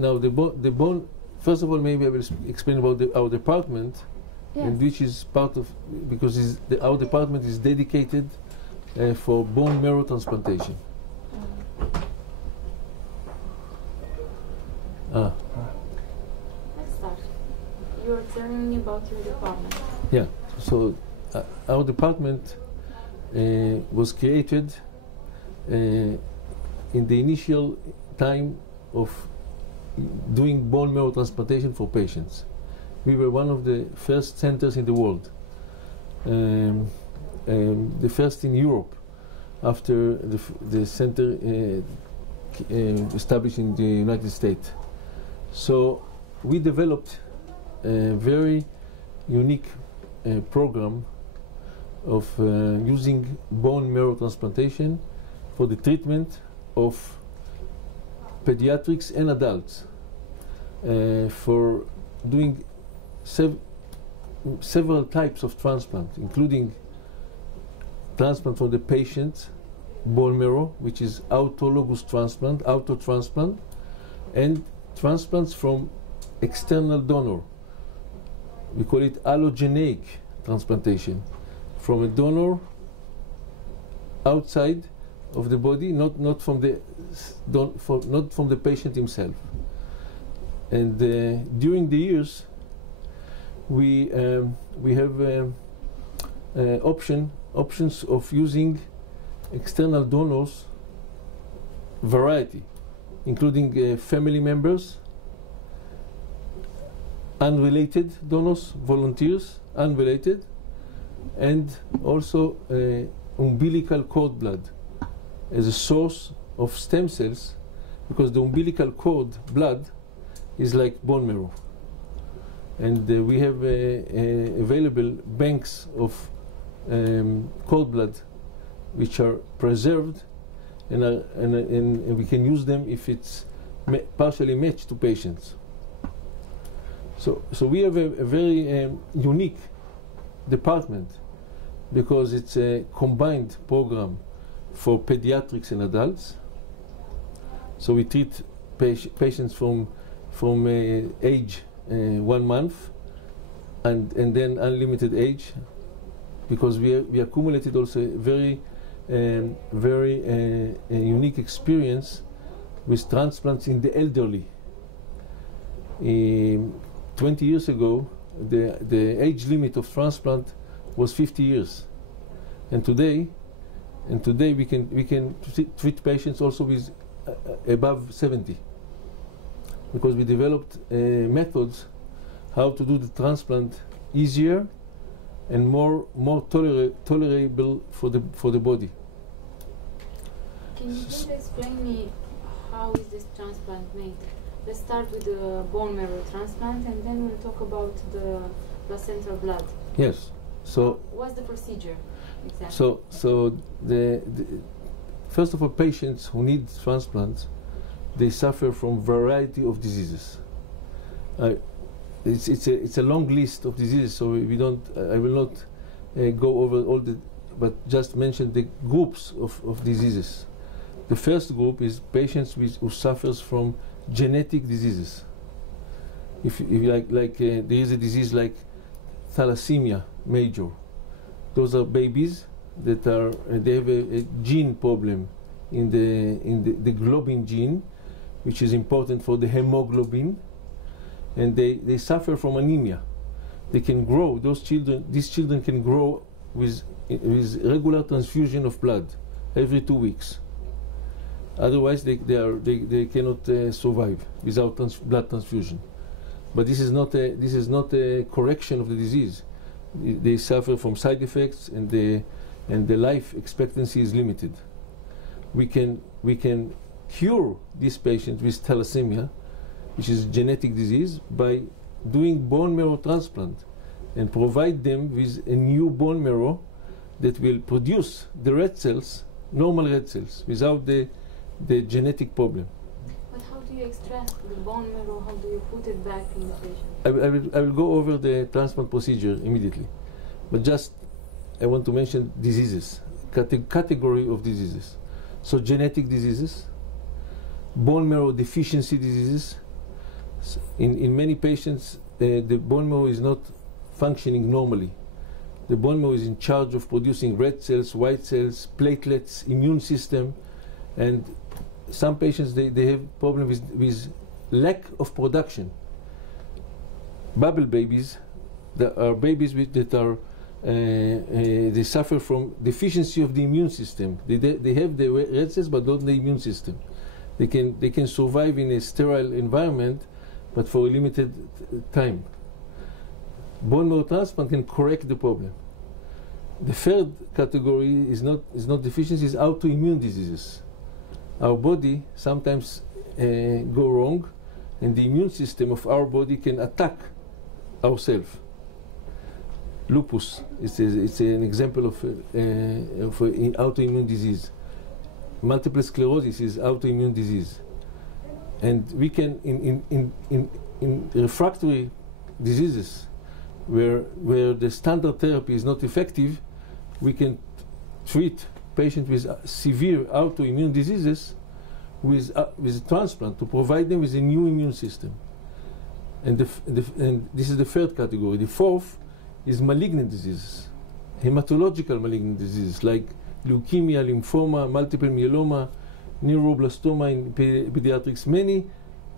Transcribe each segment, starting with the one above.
now the bone. First of all, maybe I will explain about our department, Yes. and which is part of, because our department is dedicated for bone marrow transplantation. Let's start. You're telling me about your department. Yeah. So our department was created in the initial time of doing bone marrow transplantation for patients. We were one of the first centers in the world, the first in Europe, after the center established in the United States. So we developed a very unique program of using bone marrow transplantation for the treatment of pediatrics and adults, for doing several types of transplant, including transplant for the patient bone marrow, which is autologous transplant, auto transplant, and transplants from external donor. We call it allogenic transplantation, from a donor outside of the body, not from the patient himself. And during the years, we have options of using external donors, variety, including family members, unrelated donors, volunteers, unrelated, and also umbilical cord blood as a source of stem cells, because the umbilical cord blood is like bone marrow. And we have available banks of cord blood which are preserved, and we can use them if it's partially matched to patients. So we have a very unique department, because it's a combined program for pediatrics and adults. So we treat patients from age 1 month and then unlimited age, because we accumulated also a very unique experience with transplants in the elderly. 20 years ago, the age limit of transplant was 50 years, and today we can treat patients also with above 70, because we developed methods how to do the transplant easier and more tolerable for the body. Can you please explain me how is this transplant made? Let's start with the bone marrow transplant, and then we'll talk about the placental blood. Yes. So what's the procedure exactly? So the first of all, patients who need transplants, they suffer from variety of diseases. It's a long list of diseases, so we don't. I will not go over all but just mention the groups of diseases. The first group is patients who suffers from genetic diseases. If you there is a disease like thalassemia major. Those are babies that they have a gene problem in the globin gene, which is important for the hemoglobin, and they suffer from anemia. They can grow. These children can grow with regular transfusion of blood every 2 weeks. Otherwise, they cannot survive without blood transfusion. But this is not a correction of the disease. They suffer from side effects, and the life expectancy is limited. We can cure these patients with thalassemia, which is a genetic disease, by doing bone marrow transplant and provide them with a new bone marrow that will produce the red cells, normal red cells, without the genetic problem. But how do you extract the bone marrow? How do you put it back in the patient? I will go over the transplant procedure immediately, but just I want to mention diseases, category of diseases. So genetic diseases, bone marrow deficiency diseases, In many patients, the bone marrow is not functioning normally. The bone marrow is in charge of producing red cells, white cells, platelets, immune system, and some patients they have problems with lack of production. Bubble babies, there are babies that are they suffer from deficiency of the immune system. They have the red cells but not the immune system. They can survive in a sterile environment, but for a limited time. Bone marrow transplant can correct the problem. The third category is not deficiency, is autoimmune diseases. Our body sometimes go wrong, and the immune system of our body can attack ourselves. Lupus it's an example of an autoimmune disease. Multiple sclerosis is autoimmune disease, and we can in refractory diseases where the standard therapy is not effective, we can treat patients with severe autoimmune diseases with transplant to provide them with a new immune system. And this is the third category. The fourth is malignant diseases, hematological malignant diseases like leukemia, lymphoma, multiple myeloma, neuroblastoma in pediatrics. Many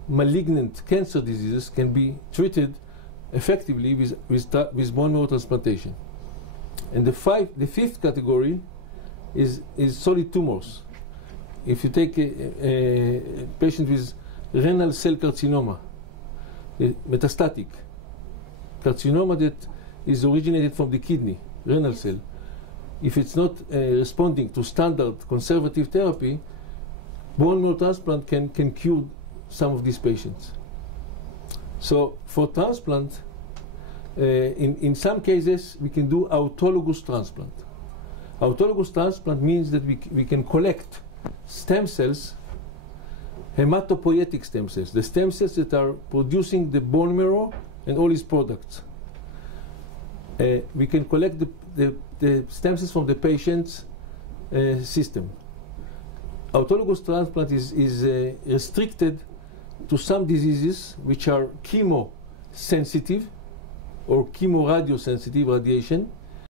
malignant cancer diseases can be treated effectively with bone marrow transplantation. And the fifth category is solid tumors. If you take a patient with renal cell carcinoma, metastatic carcinoma that is originated from the kidney, renal cell, if it's not responding to standard conservative therapy, bone marrow transplant can cure some of these patients. So for transplant, in some cases we can do autologous transplant. Autologous transplant means that we can collect stem cells, hematopoietic stem cells, the stem cells that are producing the bone marrow and all its products. We can collect the stem cells from the patient's system. Autologous transplant is restricted to some diseases which are chemo-sensitive or chemoradiossensitive radiation,